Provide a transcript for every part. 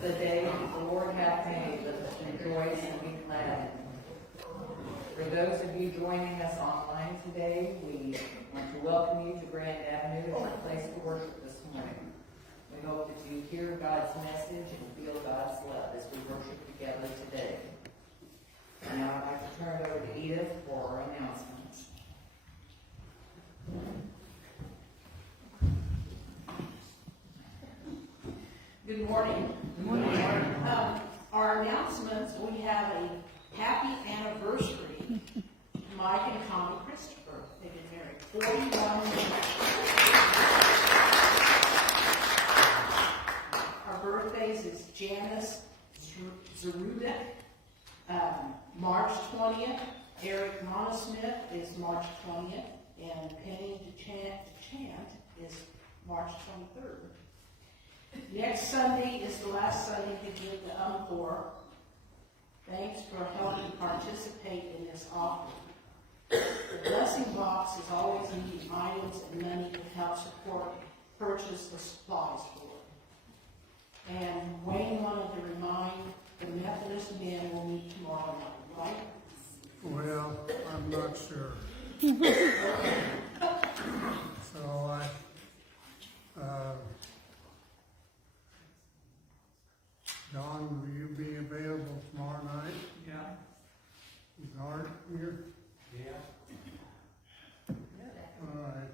the day that the Lord hath made. Let us rejoice and be glad. For those of you joining us online today, we want to welcome you to Grand Avenue as a place to worship this morning. We hope that you hear God's message and feel God's love as we worship together today. Now I'd like to turn it over to Edith for our announcements. Good morning. Good morning. Our announcements, we have a happy anniversary to Mike and Connie Christopher. They've been married 41 years. Our birthdays is Janice Zarubik, March 20th. Eric Monosmith is March 20th. And Penny DeChant is March 23rd. Next Sunday is the last Sunday to give the encore. Thanks for helping participate in this offering. The blessing box is always needing items and money to help support purchase the supplies for it. And Wayne wanted to remind the Methodist men will meet tomorrow night, right? Well, I'm not sure. So Don, will you be available tomorrow night? Yeah. Is Art here? Yeah. All right.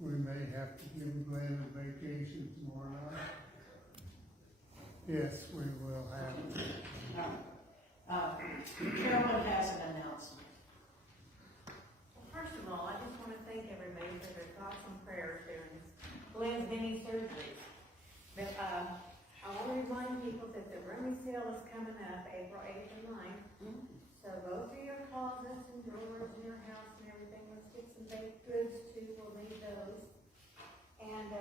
We may have to give Glenn a vacation tomorrow night. Yes, we will have to. Carolyn has an announcement. Well, first of all, I just want to thank everybody for their thoughts and prayers during Glenn's many surgeries. But I want to remind people that the rooming sale is coming up April 8th and 9th. So go through your closets and drawers in your house and everything. Let's get some baked goods too. We'll need those. And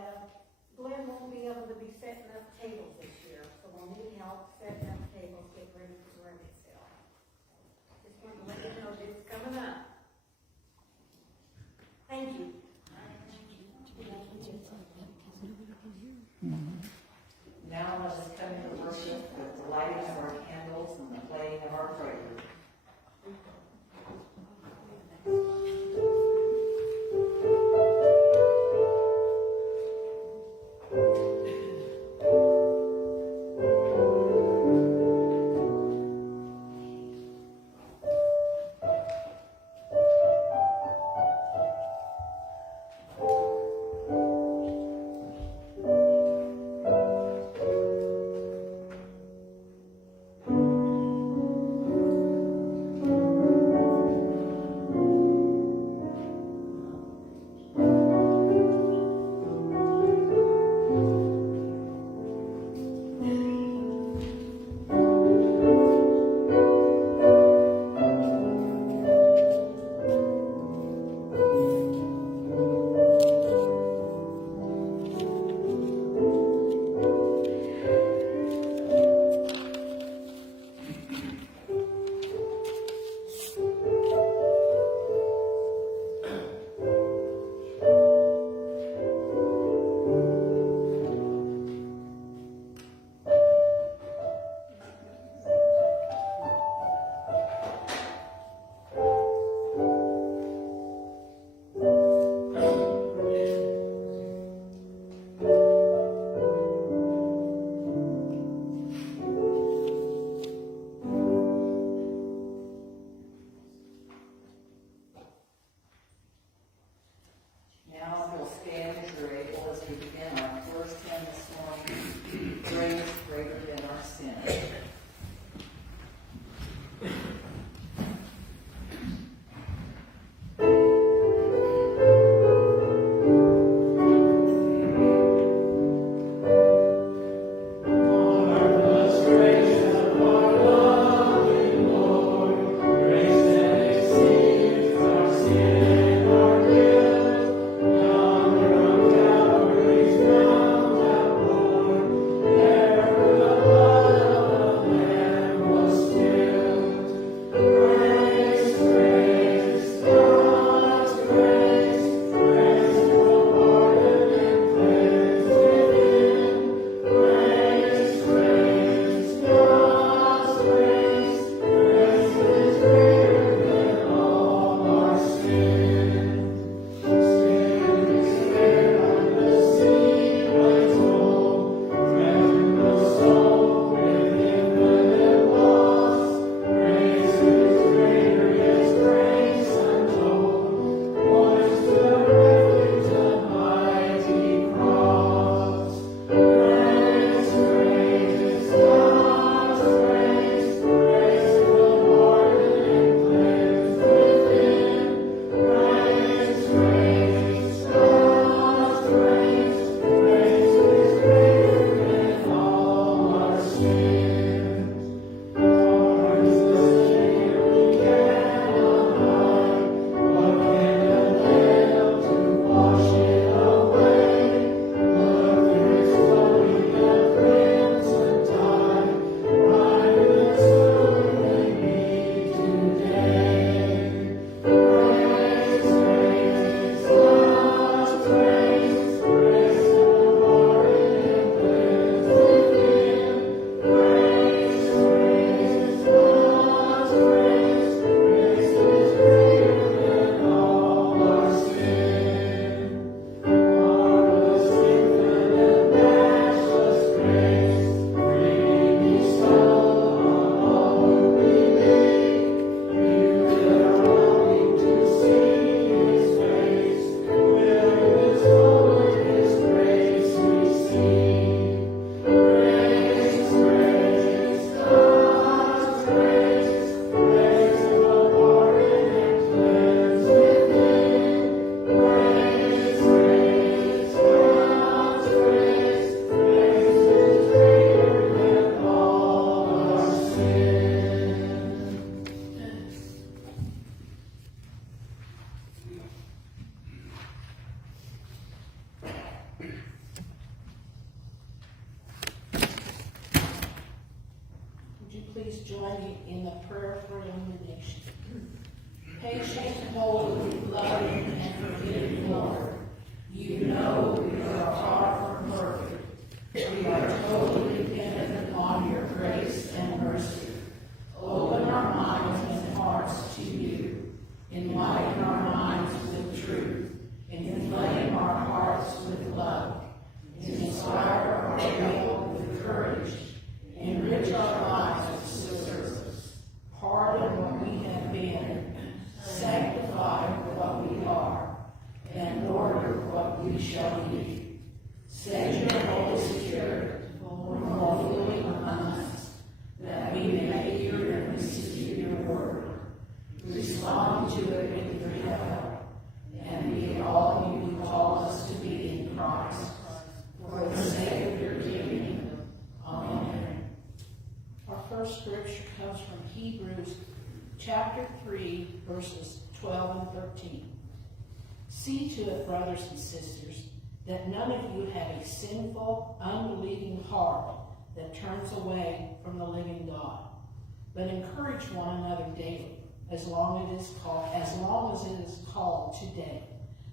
Glenn won't be able to be setting up tables this year, so we'll need help setting up tables, getting ready for the rooming sale. Just want to let you know that it's coming up. Thank you. Now let us come into worship with the lighting of our candles and the playing of our prayer. please join me in the prayer for illumination? Patient, holy, loving, and forgiving Lord, you know we are far from perfect. We are totally dependent upon your grace and mercy. Open our minds and hearts to you. Enlighten our minds with truth. Inflame our hearts with love. Inspire our will with courage. Enrich our lives with service. Pardon what we have been. Sanctify what we are. And order what we shall be. Send your Holy Spirit more fully among us, that we may hear and receive your word, respond to it with your help, and be all you call us to be in Christ, for the sake of your kingdom. Amen. Our first scripture comes from Hebrews chapter 3, verses 12 and 13. See to it, brothers and sisters, that none of you have a sinful, unbelieving heart that turns away from the living God, but encourage one another daily, as long as it is called today,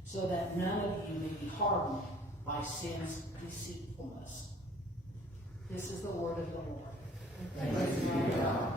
so that none of you may be hardened by sin's deceitfulness. This is the word of the Lord. Thanks be to God.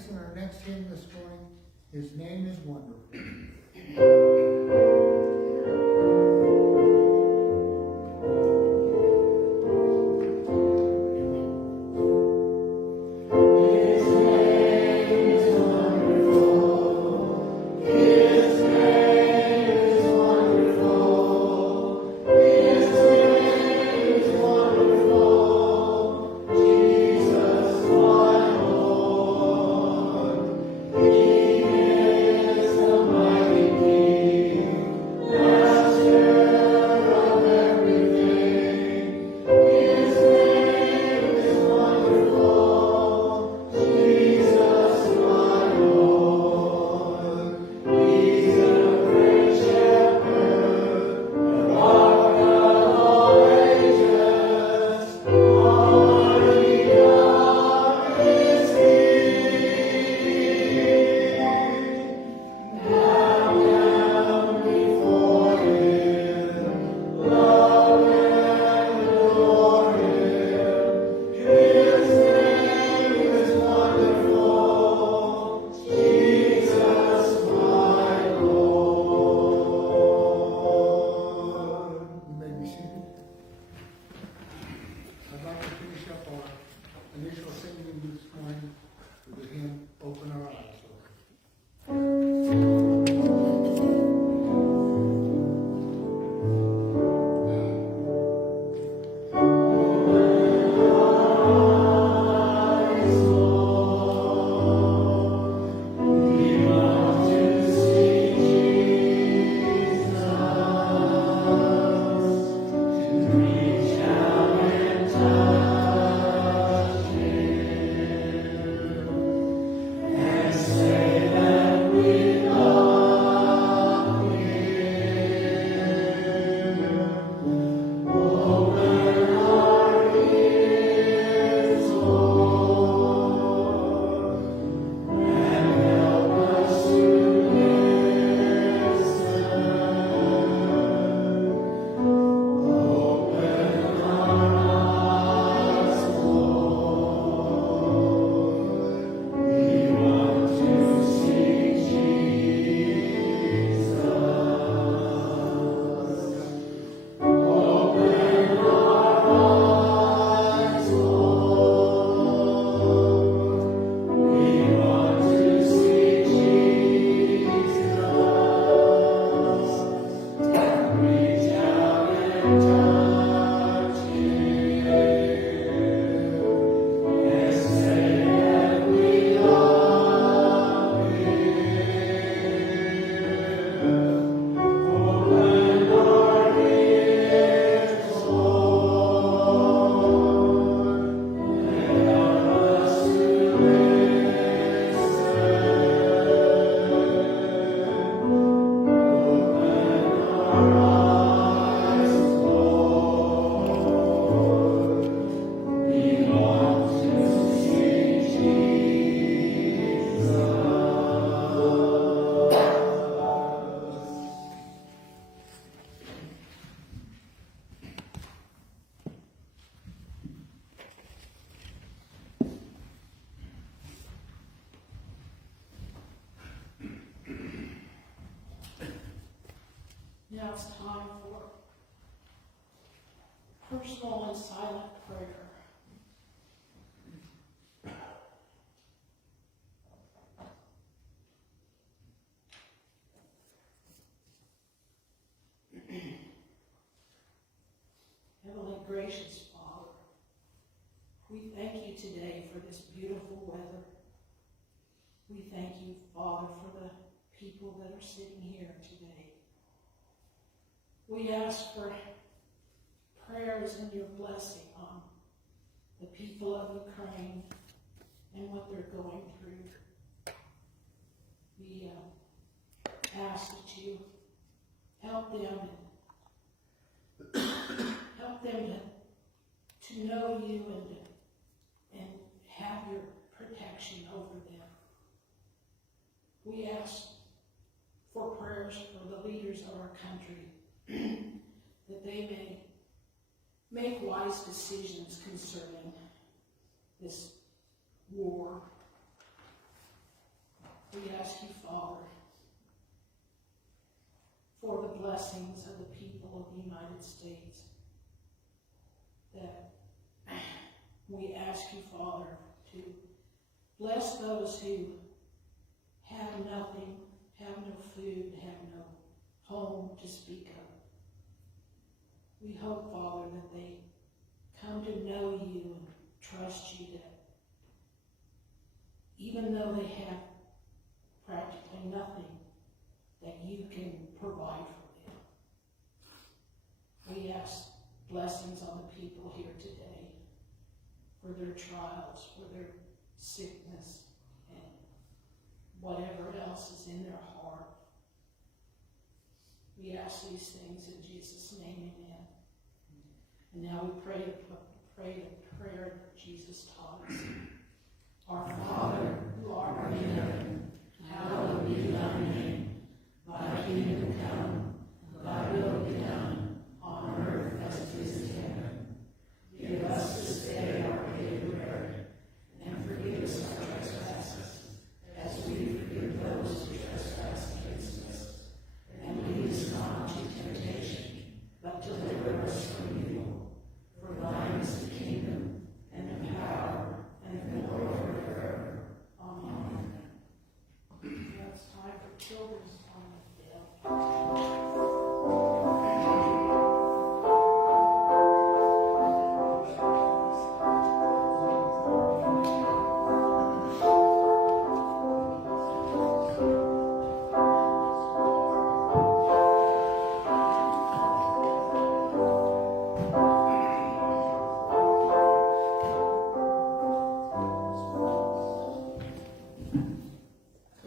us in our next hymn this morning, His Name is Wonderful. Now it's time for personal and silent prayer. Heavenly gracious Father, we thank you today for this beautiful weather. We thank you, Father, for the people that are sitting here today. We ask for prayers and your blessing on the people of Ukraine and what they're going through. We ask that you help them to know you and have your protection over them. We ask for prayers for the leaders of our country, that they may make wise decisions concerning this war. We ask you, Father, for the blessings of the people of the United States. That we ask you, Father, to bless those who have nothing, have no food, have no home to speak of. We hope, Father, that they come to know you and trust you, that even though they have practically nothing, that you can provide for them. We ask blessings on the people here today for their trials, for their sickness, and whatever else is in their heart. We ask these things in Jesus' name, amen. And now we pray the prayer that Jesus taught us. Our Father, who art in heaven, hallowed be thy name. Thy kingdom come, thy will be done, on earth as it is in heaven. Give us this day our daily bread, and forgive us our trespasses, as we forgive those who trespass against us. And lead us not into temptation, but deliver us from evil. For thine is the kingdom, and the power, and the glory forever. Amen. Now it's time for children's song of the day.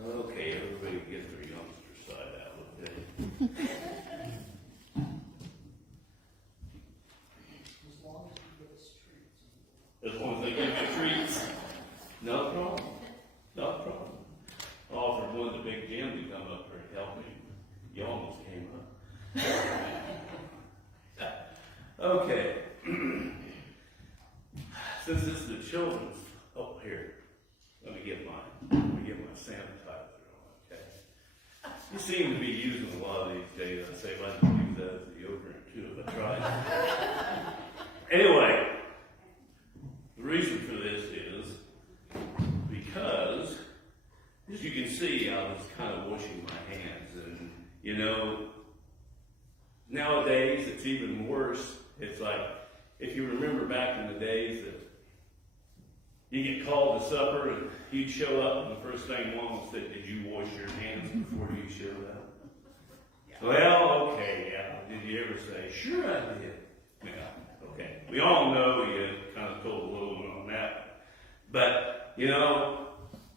Okay, everybody get their youngster side out, okay? As long as they give you treats. No problem. No problem. I offered one to Big Jim to come up here and help me. You almost came up. Okay. Since this is the children's, oh, here. Let me get my sanitizer on, okay? You seem to be using a lot of these days. I say if I can use that as a deodorant too, if I try. Anyway, the reason for this is because, as you can see, I was kind of washing my hands, and you know, nowadays it's even worse. It's like, if you remember back in the days that you get called to supper and you'd show up and the first thing Mom would say, did you wash your hands before you showed up? Yeah. Well, okay, yeah. Did you ever say, sure I did? Yeah, okay. We all know you kind of told a little one on that. But, you know,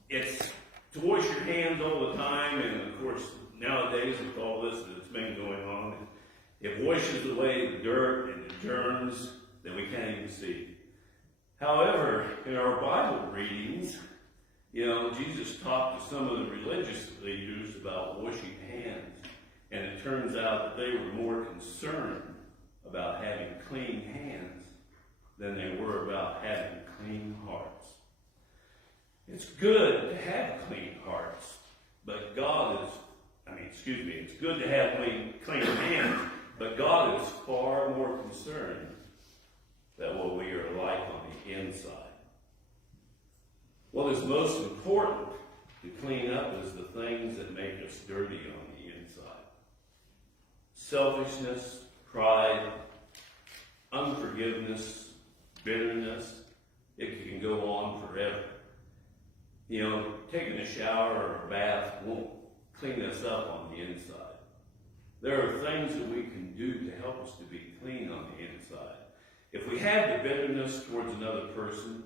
it's to wash your hands all the time, and of course, nowadays with all this that's been going on, it washes away the dirt and the germs that we can't even see. However, in our Bible readings, you know, Jesus talked to some of the religious leaders about washing hands, and it turns out that they were more concerned about having clean hands than they were about having clean hearts. It's good to have clean hearts, but it's good to have clean hands, but God is far more concerned that what we are like on the inside. What is most important to clean up is the things that make us dirty on the inside. Selfishness, pride, unforgiveness, bitterness, it can go on forever. You know, taking a shower or a bath won't clean us up on the inside. There are things that we can do to help us to be clean on the inside. If we have the bitterness towards another person,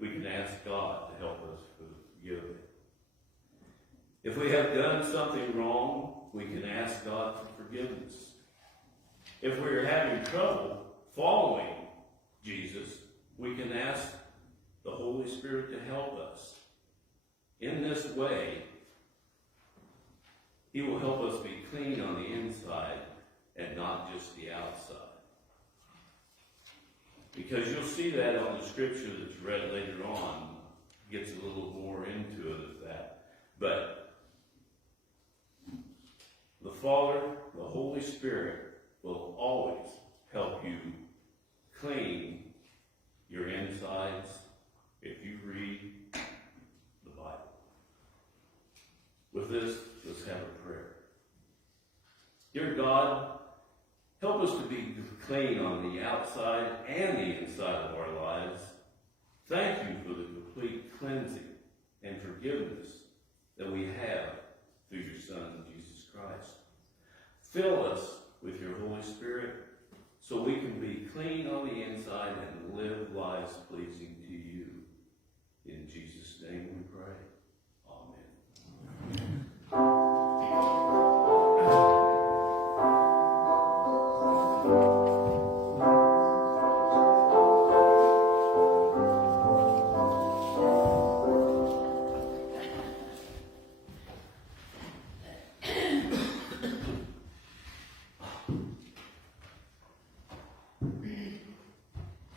we can ask God to help us forgive it. If we have done something wrong, we can ask God for forgiveness. If we are having trouble following Jesus, we can ask the Holy Spirit to help us. In this way, He will help us be clean on the inside and not just the outside. Because you'll see that on the scripture that's read later on, gets a little more into it of that. But Father, the Holy Spirit will always help you clean your insides if you read the Bible. With this, let's have a prayer. Dear God, help us to be clean on the outside and the inside of our lives. Thank you for the complete cleansing and forgiveness that we have through your Son, Jesus Christ. Fill us with your Holy Spirit so we can be clean on the inside and live lives pleasing to you. In Jesus' name we pray. Amen.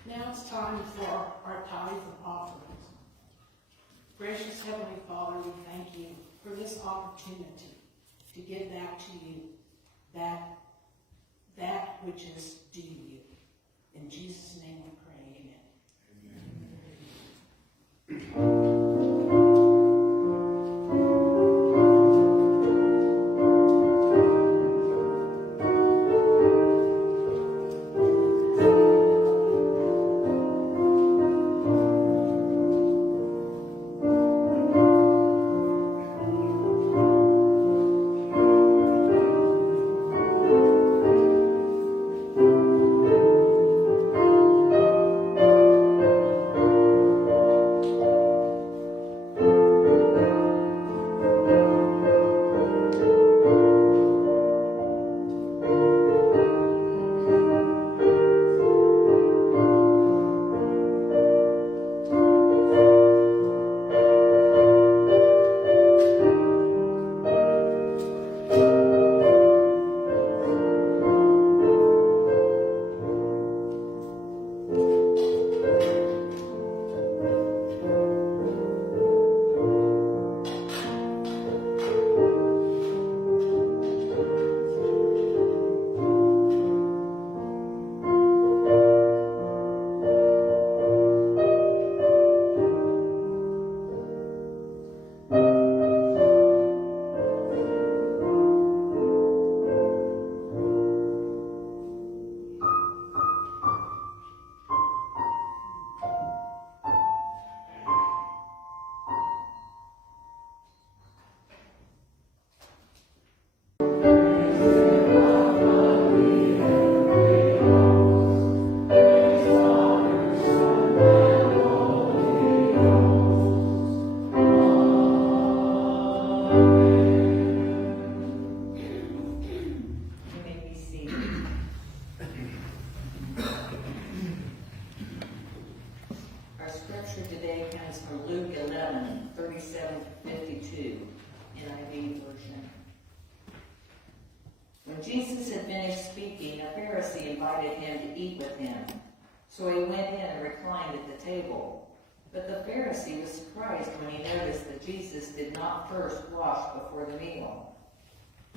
Now it's time for our tithes and offerings. Gracious Heavenly Father, we thank you for this opportunity to give back to you that which is due you. In Jesus' name we pray, amen. When Jesus had finished speaking, a Pharisee invited him to eat with him. So he went in and reclined at the table. But the Pharisee was surprised when he noticed that Jesus did not first wash before the meal.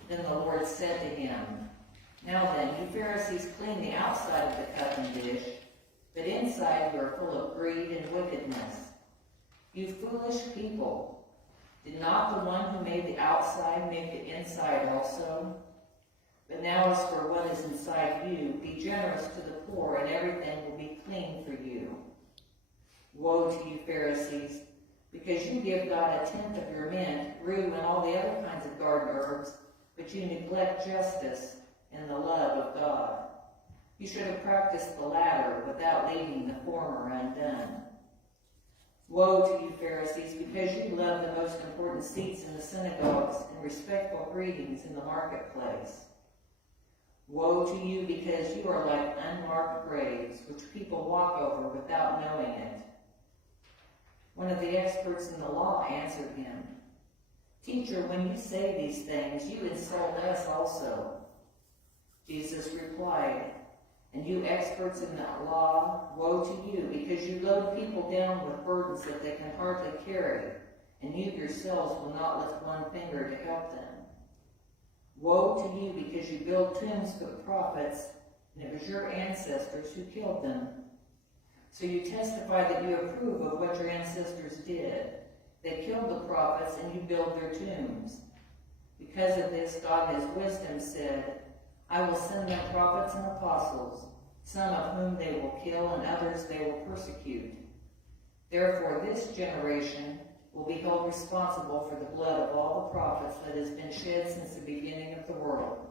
Then the Lord said to him, "Now then, you Pharisees clean the outside of the cup and dish, but inside you are full of greed and wickedness. You foolish people, did not the one who made the outside make the inside also? But now as for what is inside you, be generous to the poor, and everything will be clean for you. Woe to you Pharisees, because you give God a tenth of your mint, rue, and all the other kinds of garden herbs, but you neglect justice and the love of God. You should have practiced the latter without leaving the former undone. Woe to you Pharisees, because you love the most important seats in the synagogues and respectful greetings in the marketplace. Woe to you, because you are like unmarked graves, which people walk over without knowing it." One of the experts in the law answered him, "Teacher, when you say these things, you insult us also." Jesus replied, "And you experts in the law, woe to you, because you load people down with burdens that they can hardly carry, and you yourselves will not lift one finger to help them. Woe to you, because you build tombs for the prophets, and it was your ancestors who killed them. So you testify that you approve of what your ancestors did. They killed the prophets, and you build their tombs. Because of this, God in his wisdom said, I will send them prophets and apostles, some of whom they will kill, and others they will persecute. Therefore, this generation will be held responsible for the blood of all the prophets that has been shed since the beginning of the world,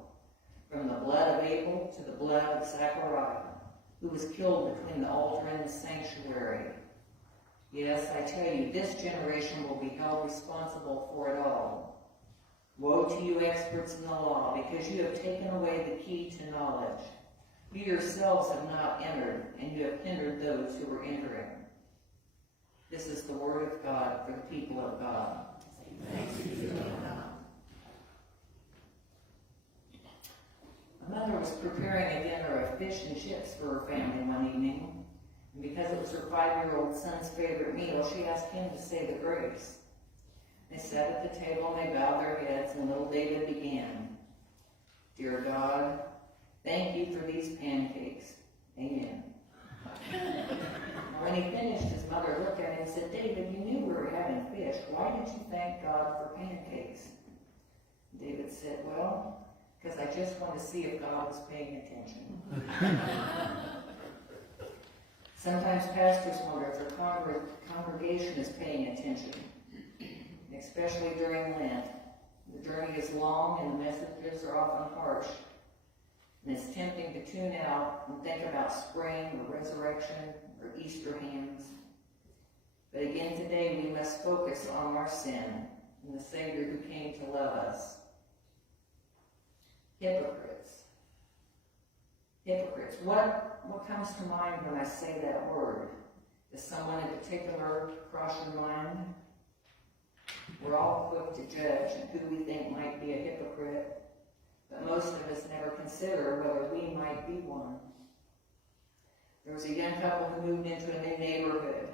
from the blood of Abel to the blood of Zechariah, who was killed between the altar and the sanctuary. Yes, I tell you, this generation will be held responsible for it all. Woe to you, experts in the law, because you have taken away the key to knowledge. You yourselves have not entered, and you have hindered those who were entering. This is the word of God for the people of God. Thanks be to God. My mother was preparing a dinner of fish and chips for her family one evening, and because it was her 5-year-old son's favorite meal, she asked him to say the grace. They sat at the table and they bowed their heads, and little David began, Dear God, thank you for these pancakes. Amen. When he finished, his mother looked at him and said, David, you knew we were having fish. Why did you thank God for pancakes? David said, well, because I just want to see if God was paying attention. Sometimes pastors wonder if their congregation is paying attention, especially during Lent. The journey is long and the messages are often harsh. And it's tempting to tune out and think about spring or resurrection or Easter hymns. But again today we must focus on our sin and the Savior who came to love us. Hypocrites. Hypocrites. What comes to mind when I say that word? Does someone in particular cross your mind? We're all quick to judge who we think might be a hypocrite. But most of us never consider whether we might be one. There was a young couple who moved into a new neighborhood.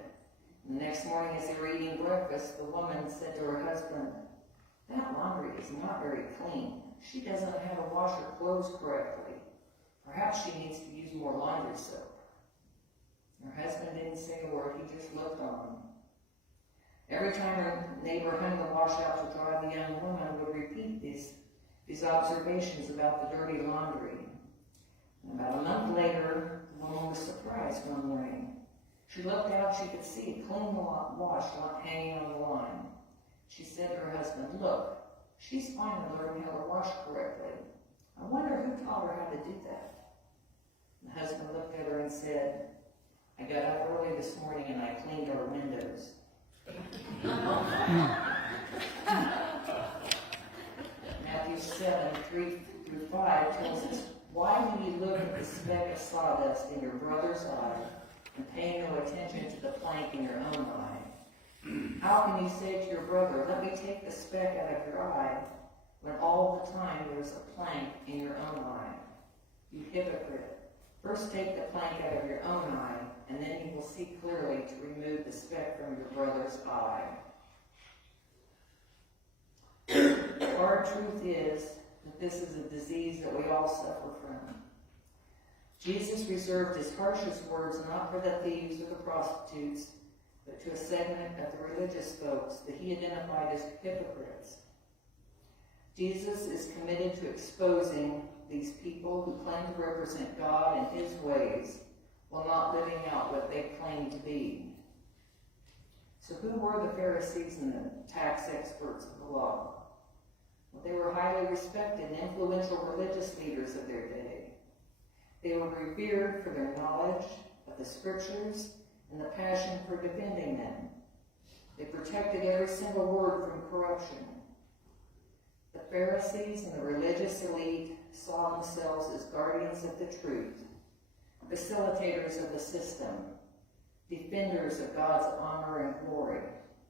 And the next morning as they were eating breakfast, the woman said to her husband, That laundry is not very clean. She doesn't know how to wash her clothes correctly. Perhaps she needs to use more laundry soap. Her husband didn't say a word, he just looked on. Every time her neighbor hung the wash out to dry, the young woman would repeat these observations about the dirty laundry. And about a month later, the woman was surprised one morning. She looked out, she could see a clean wash hanging on the line. She said to her husband, Look, she's finally learned how to wash correctly. I wonder who taught her how to do that. The husband looked at her and said, I got up early this morning and I cleaned our windows. Matthew 7:3-5 tells us, Why do you look at the speck of sawdust in your brother's eye and pay no attention to the plank in your own eye? How can you say to your brother, Let me take the speck out of your eye, when all the time there's a plank in your own eye? You hypocrite. First take the plank out of your own eye, and then you will see clearly to remove the speck from your brother's eye. The hard truth is that this is a disease that we all suffer from. Jesus reserved his harshest words not for the thieves or the prostitutes, but to a segment of the religious folks that he identified as hypocrites. Jesus is committed to exposing these people who claim to represent God and his ways while not living out what they claim to be. So who were the Pharisees and the tax experts of the law? Well, they were highly respected and influential religious leaders of their day. They were revered for their knowledge of the scriptures and the passion for defending them. They protected every single word from corruption. The Pharisees and the religious elite saw themselves as guardians of the truth, facilitators of the system, defenders of God's honor and glory,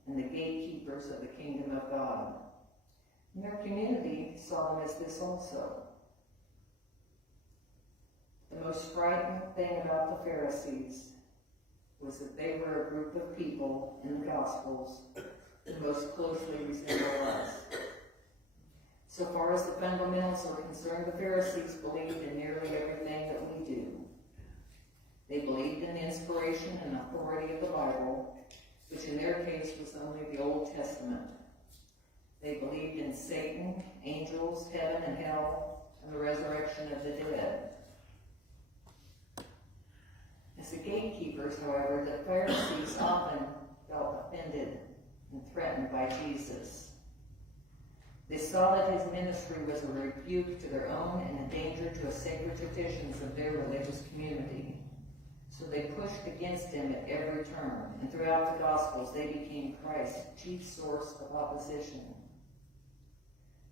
and the gatekeepers of the kingdom of God. And their community saw them as this also. The most frightening thing about the Pharisees was that they were a group of people in the Gospels that most closely resemble us. So far as the fundamentals are concerned, the Pharisees believed in nearly everything that we do. They believed in the inspiration and authority of the Bible, which in their case was only the Old Testament. They believed in Satan, angels, heaven and hell, and the resurrection of the dead. As the gatekeepers, however, the Pharisees often felt offended and threatened by Jesus. They saw that his ministry was a rebuke to their own and a danger to the sacred traditions of their religious community. So they pushed against him at every turn, and throughout the Gospels they became Christ's chief source of opposition.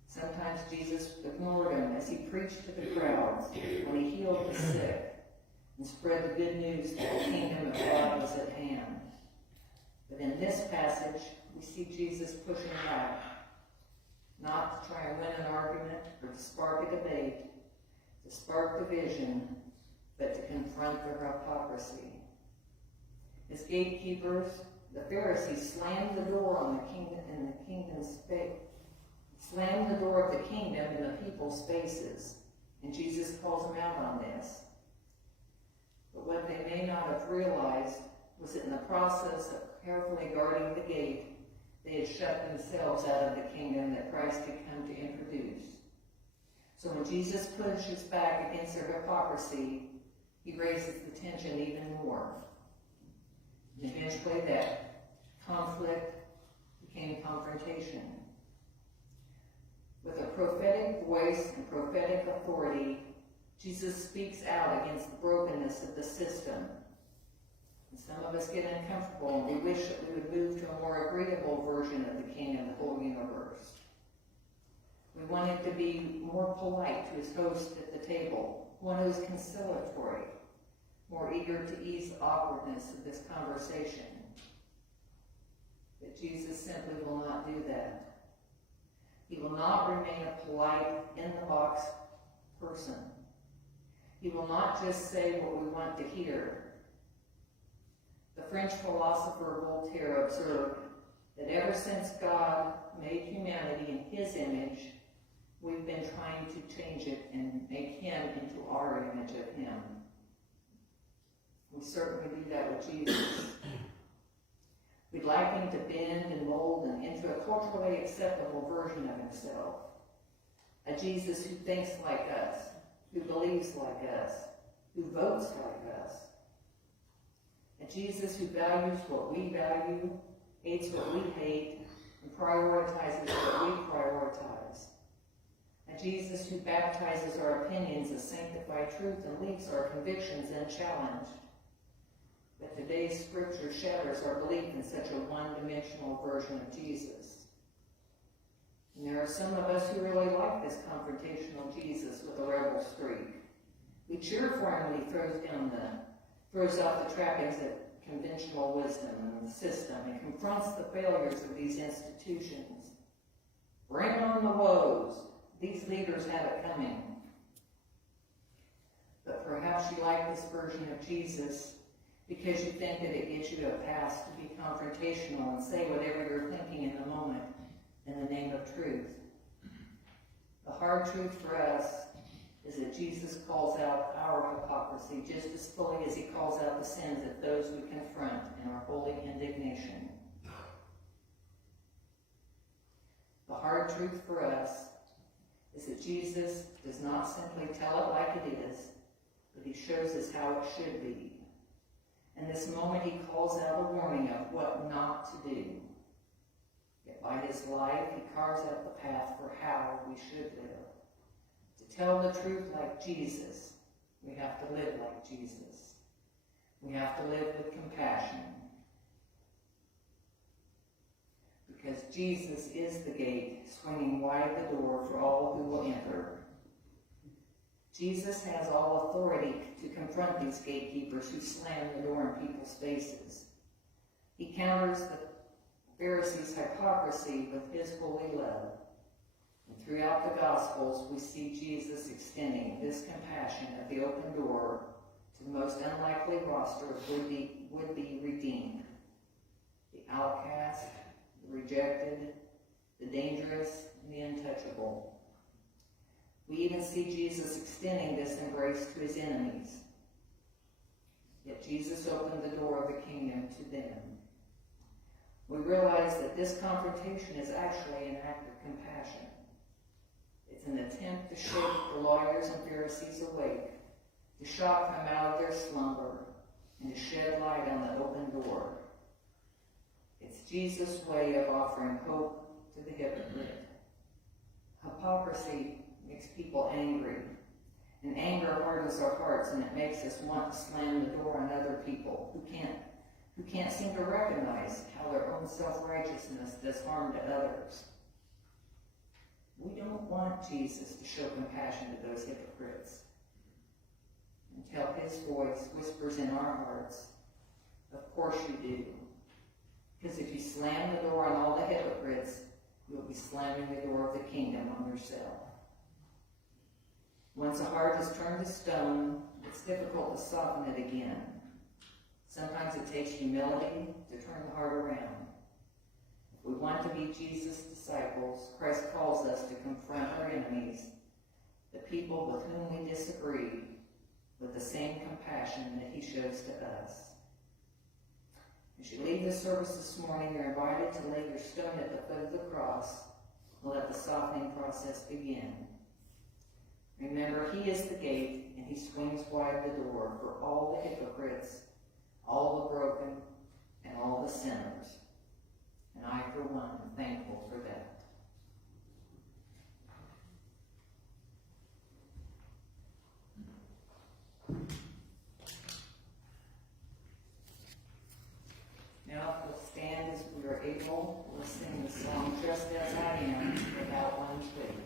Sometimes Jesus ignored him as he preached to the crowds, when he healed the sick, and spread the good news that the kingdom of God was at hand. But in this passage, we see Jesus pushing back, not to try and win an argument or to spark a debate, to spark division, but to confront their hypocrisy. As gatekeepers, the Pharisees slammed the door on the kingdom and the kingdom's faith, slammed the door of the kingdom in the people's faces, and Jesus calls them out on this. But what they may not have realized was that in the process of carefully guarding the gate, they had shut themselves out of the kingdom that Christ had come to introduce. So when Jesus pushes back against their hypocrisy, he raises the tension even more. And eventually that conflict became confrontation. With a prophetic voice and prophetic authority, Jesus speaks out against the brokenness of the system. And some of us get uncomfortable and we wish that we would move to a more agreeable version of the King of the whole universe. We want him to be more polite to his host at the table, one who is conciliatory, more eager to ease the awkwardness of this conversation. But Jesus simply will not do that. He will not remain a polite, in-the-box person. He will not just say what we want to hear. The French philosopher Voltaire observed that ever since God made humanity in his image, we've been trying to change it and make him into our image of him. We certainly do that with Jesus. We'd like him to bend and mold into a culturally acceptable version of himself. A Jesus who thinks like us, who believes like us, who votes like us. A Jesus who values what we value, hates what we hate, and prioritizes what we prioritize. A Jesus who baptizes our opinions as sanctified truth and leaves our convictions unchallenged. But today's scripture shatters our belief in such a one-dimensional version of Jesus. And there are some of us who really like this confrontational Jesus with a rebel streak. We cheer for him when he throws out the trappings of conventional wisdom and the system and confronts the failures of these institutions. Bring on the woes. These leaders have it coming. But perhaps you like this version of Jesus because you think that it gives you a pass to be confrontational and say whatever you're thinking in the moment in the name of truth. The hard truth for us is that Jesus calls out our hypocrisy just as fully as he calls out the sins of those we confront in our holy indignation. The hard truth for us is that Jesus does not simply tell it like it is, but he shows us how it should be. In this moment, he calls out a warning of what not to do. Yet by his life, he carves out the path for how we should live. To tell the truth like Jesus, we have to live like Jesus. We have to live with compassion. Because Jesus is the gate, swinging wide the door for all who will enter. Jesus has all authority to confront these gatekeepers who slam the door in people's faces. He counters the Pharisees' hypocrisy with his holy love. And throughout the Gospels, we see Jesus extending this compassion at the open door to the most unlikely roster of would-be redeemed. The outcast, the rejected, the dangerous, and the untouchable. We even see Jesus extending this embrace to his enemies. Yet Jesus opened the door of the kingdom to them. We realize that this confrontation is actually an act of compassion. It's an attempt to shake the lawyers and Pharisees awake, to shock them out of their slumber, and to shed light on the open door. It's Jesus' way of offering hope to the hypocrite. Hypocrisy makes people angry, and anger hardens our hearts, and it makes us want to slam the door on other people who can't seem to recognize how their own self-righteousness does harm to others. We don't want Jesus to show compassion to those hypocrites until his voice whispers in our hearts, of course you do. Because if you slam the door on all the hypocrites, you'll be slamming the door of the kingdom on yourself. Once a heart is turned to stone, it's difficult to soften it again. Sometimes it takes humility to turn the heart around. If we want to be Jesus' disciples, Christ calls us to confront our enemies, the people with whom we disagree, with the same compassion that he shows to us. As you leave the service this morning, you're invited to lay your stone at the foot of the cross and let the softening process begin. Remember, he is the gate, and he swings wide the door for all the hypocrites, all the broken, and all the sinners. And I, for one, am thankful for that. Now, if we'll stand as we are able, we'll sing the song, Just As I Am, without one plea.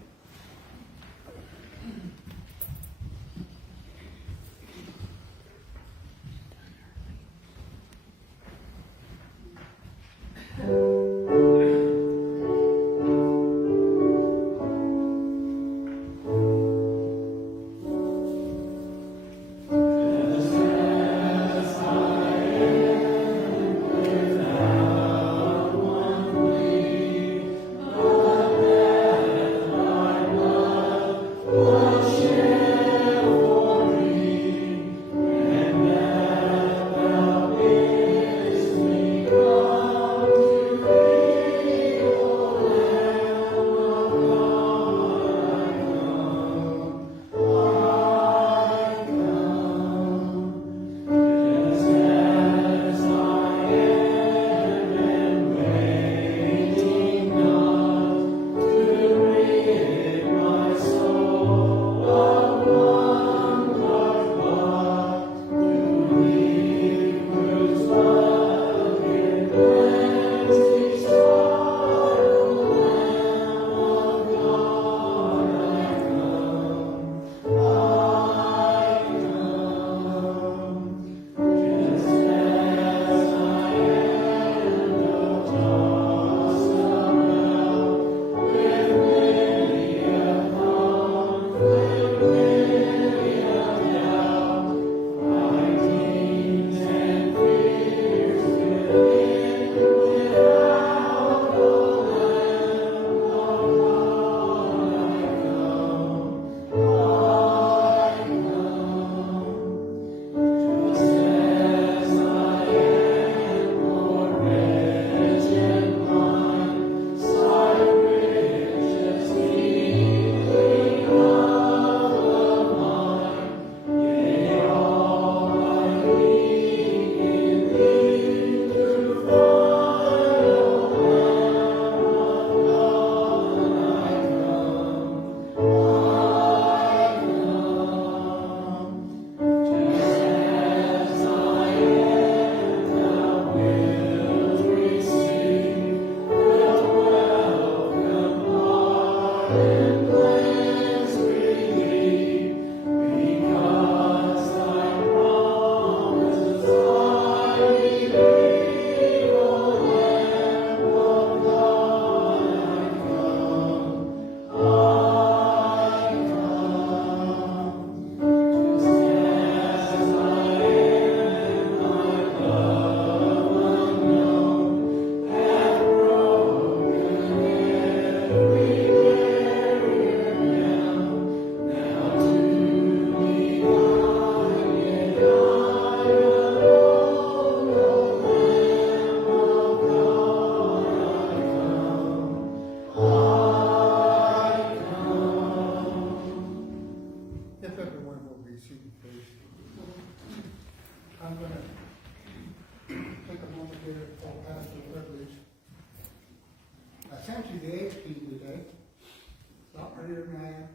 under 9,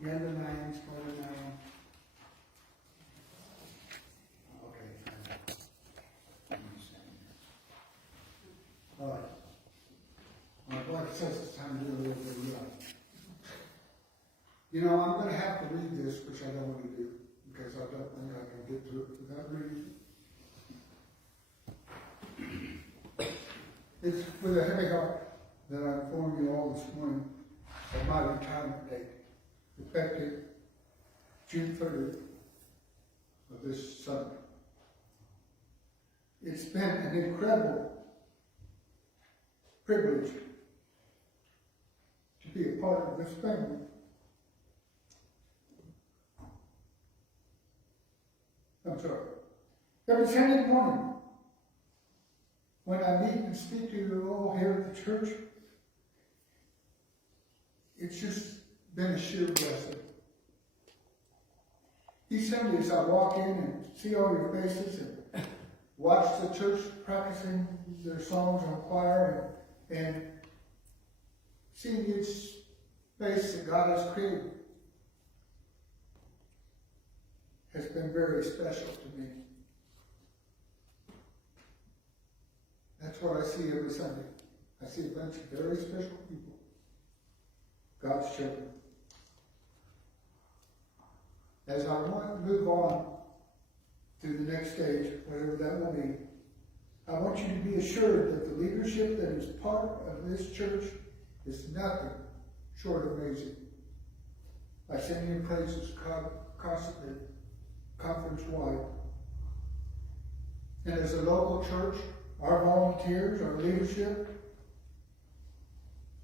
younger 9, smaller 9. Okay. All right. My wife says it's time to do a little bit of yelling. You know, I'm going to have to read this, which I don't want to do, because I don't think I can get through it without reading. It's with a heavy heart that I inform you all this morning of my retirement date, effective June 30th of this summer. It's been an incredible privilege to be a part of this family. I'm sorry. Every Sunday morning, when I meet and speak to you all here at the church, it's just been a sheer blessing. Each Sunday as I walk in and see all your faces and watch the church practicing their songs on choir and seeing each face that God has created has been very special to me. That's what I see every Sunday. I see a bunch of very special people, God's children. As I want to move on to the next stage, whatever that will be, I want you to be assured that the leadership that is part of this church is nothing short of amazing. I sing your praises constantly, conference-wide. And as a local church, our volunteers, our leadership,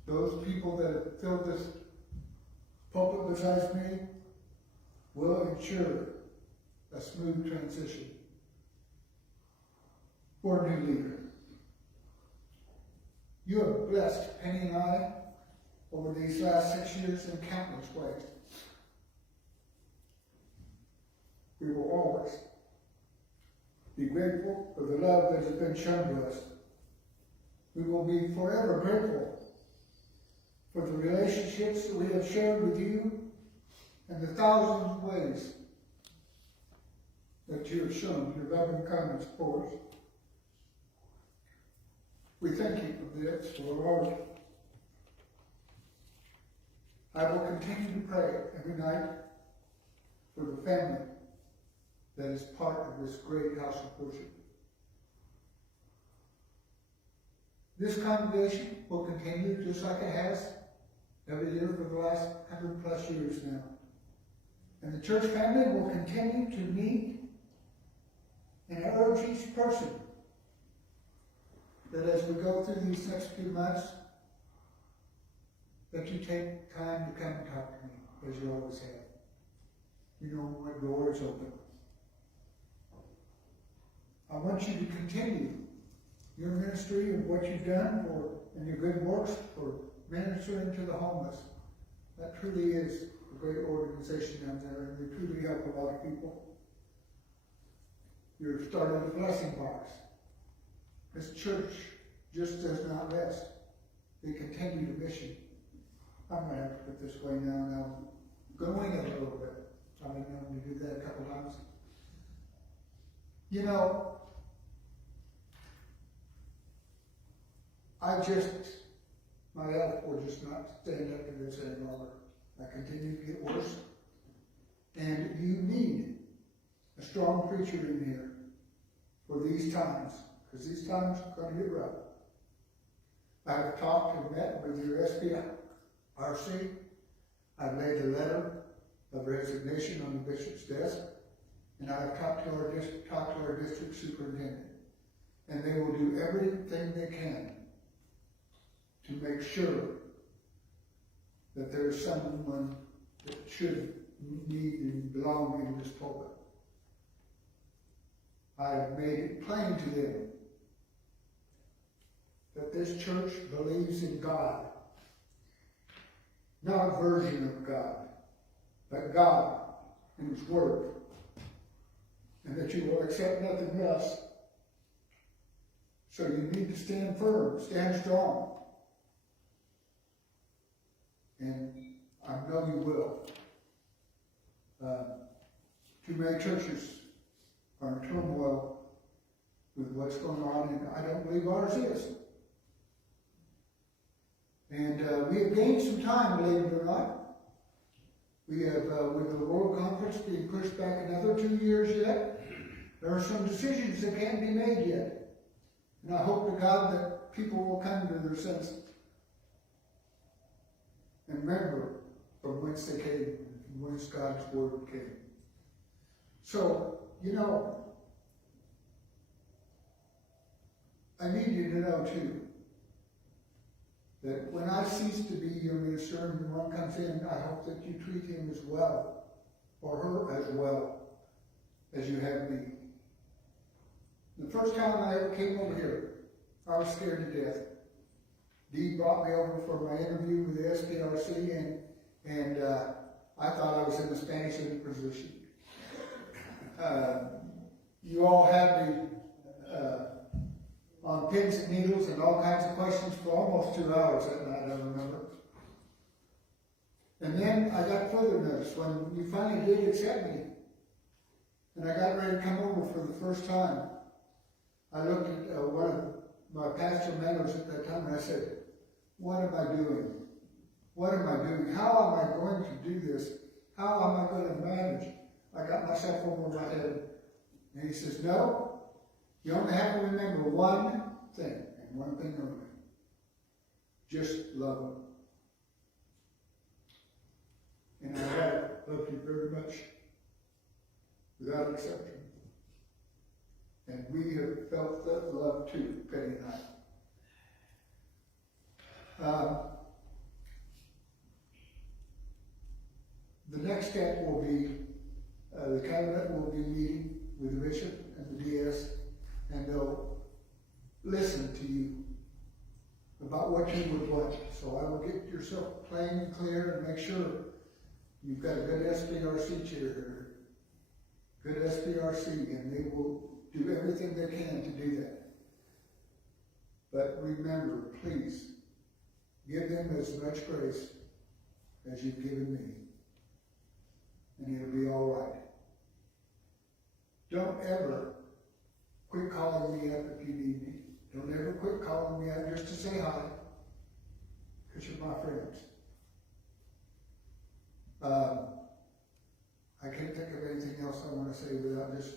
those people that have filled this pulpit besides me, will ensure a smooth transition for a new leader. You have blessed Penny and I over these last 6 years in countless ways. We will always be grateful for the love that has been shown to us. We will be forever grateful for the relationships that we have shared with you and the thousands of ways that you have shown your loving kindness for us. We thank you for this, for Lord. I will continue to pray every night for the family that is part of this great house of worship. This congregation will continue just like it has every year for the last 100+ years now. And the church family will continue to meet and urge each person that as we go through these next few months, that you take time to come and talk to me, as you always have. You know, my door is open. I want you to continue your ministry and what you've done and your good works for ministering to the homeless. That truly is a great organization down there, and they truly help a lot of people. You're starting a blessing box. This church just does not rest. They continue to mission. I'm going to have to put this way now, and I'm going a little bit. I've been known to do that a couple times. You know, my health will just not stand up to this any longer. I continue to get worse. And you need a strong preacher in here for these times, because these times are going to get rough. I have talked and met with your SBRC. I've laid a letter of resignation on the bishop's desk, and I've talked to our district superintendent. And they will do everything they can to make sure that there is someone that should need and belong in this pulpit. I have made it plain to them that this church believes in God, not a version of God, but God and His Word, and that you will accept nothing less. So you need to stand firm, stand strong. And I know you will. Too many churches are in turmoil with what's going on, and I don't believe ours is. And we have gained some time, believe it or not. We have, with the World Conference being pushed back another 2 years yet, there are some decisions that can't be made yet. And I hope to God that people will come to their senses and remember from whence they came, from whence God's word came. So, you know, I need you to know too, that when I cease to be your minister and one comes in, I hope that you treat him as well, or her as well, as you have me. The first time I ever came over here, I was scared to death. Dee brought me over for my interview with the SPRC, and I thought I was in the Spanish Inquisition. You all had me on pins and needles and all kinds of questions for almost 2 hours that night, I remember. And then I got further notice when you finally did accept me, and I got ready to come over for the first time. I looked at one of my pastor mentors at that time, and I said, what am I doing? What am I doing? How am I going to do this? How am I going to manage? I got myself over my head. And he says, no, you only have to remember one thing, and one thing only. Just love him. And I have loved you very much, without exception. And we have felt that love too, Penny and I. The next step will be, the cabinet will be meeting with the bishop and the DS, and they'll listen to you about what you would want. So I will get yourself plain and clear and make sure you've got a good SPRC chair here, good SPRC, and they will do everything they can to do that. But remember, please, give them as much grace as you've given me, and it'll be all right. Don't ever quit calling me up if you need me. Don't ever quit calling me up just to say hi, because you're my friends. I can't think of anything else I want to say without just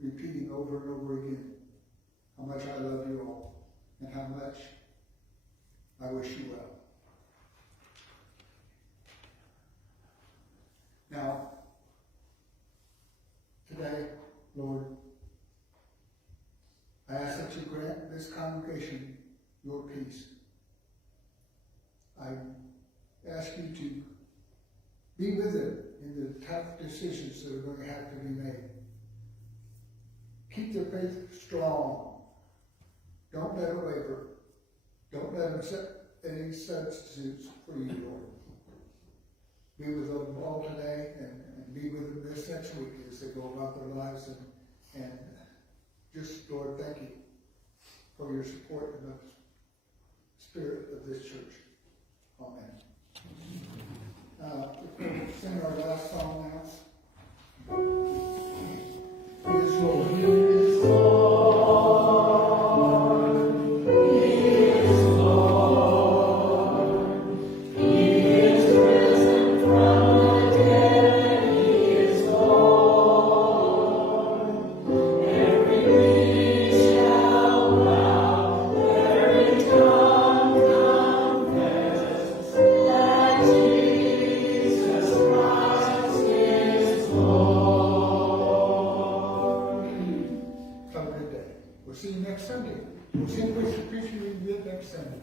repeating over and over again how much I love you all and how much I wish you well. Now, today, Lord, I ask that you grant this congregation your peace. I ask you to be with them in the tough decisions that are going to have to be made. Keep their faith strong. Don't let it waver. Don't let them set any substitutes for you, Lord. Be with them all today and be with them this next week as they go about their lives. And just, Lord, thank you for your support and the spirit of this church. Amen. We'll sing our last song now. He is Lord. He is Lord. He is Lord. He is risen from the dead. He is Lord. Every knee shall bow, every tongue confess that Jesus Christ is Lord. Have a good day. We'll see you next Sunday. We'll see you with the preacher we get next Sunday.